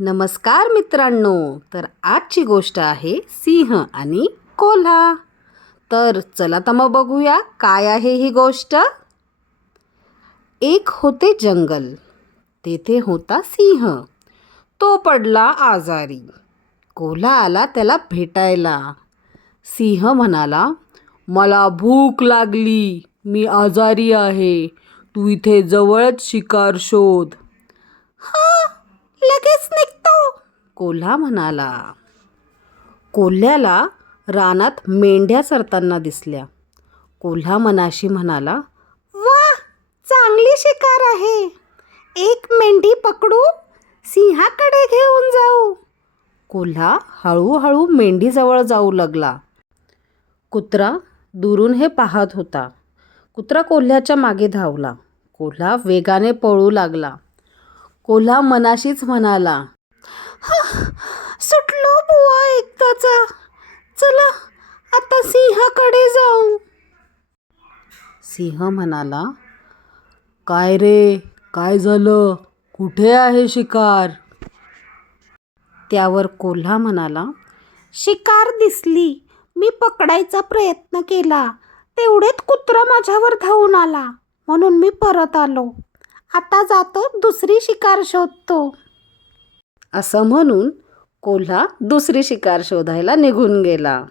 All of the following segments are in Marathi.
नमस्कार मित्रांनो. तर आजची गोष्ट आहे सिंह आणि कोल्हा. तर चला तर मग बघूया काय आहे ही गोष्ट. एक होते जंगल, तेथे होता सिंह. तो पडला आजारी. कोल्हा आला त्याला भेटायला. सिंह म्हणाला, मला भूक लागली, मी आजारी आहे, तू इथे जवळच शिकार शोध. लगेच निघतो, कोल्हा म्हणाला. कोल्ह्याला रानात मेंढ्या चरताना दिसल्या. कोल्हा मनाशी म्हणाला, वाह, चांगली शिकार आहे. एक मेंढी पकडू, सिंहाकडे घेऊन जाऊ. कोल्हा हळूहळू मेंढीजवळ जाऊ लागला. कुत्रा दुरून हे पाहत होता. कुत्रा कोल्ह्याच्या मागे धावला. कोल्हा वेगाने पळू लागला. कोल्हा मनाशीच म्हणाला, सुटलो बुवा एकदाचा. चला आता सिंहाकडे जाऊ. सिंह म्हणाला, काय रे, काय झालं, कुठे आहे शिकार? त्यावर कोल्हा म्हणाला, शिकार दिसली, मी पकडायचा प्रयत्न केला, तेवढ्यात कुत्रा माझ्यावर धावून आला, म्हणून मी परत आलो. आता जातो दुसरी शिकार शोधतो. असं म्हणून कोल्हा दुसरी शिकार शोधायला निघून गेला.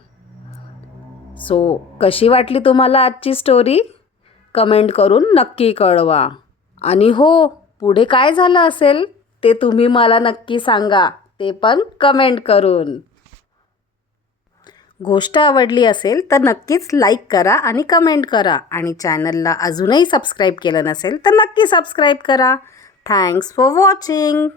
कशी वाटली तुम्हाला आजची स्टोरी? कमेंट करून नक्की कळवा. आणि हो, पुढे काय झालं असेल ते तुम्ही मला नक्की सांगा, ते पण कमेंट करून. गोष्ट आवडली असेल तर नक्कीच लाईक करा आणि कमेंट करा. आणि चॅनलला अजूनही सबस्क्राईब केलं नसेल तर नक्की सबस्क्राईब करा. Thanks for watching.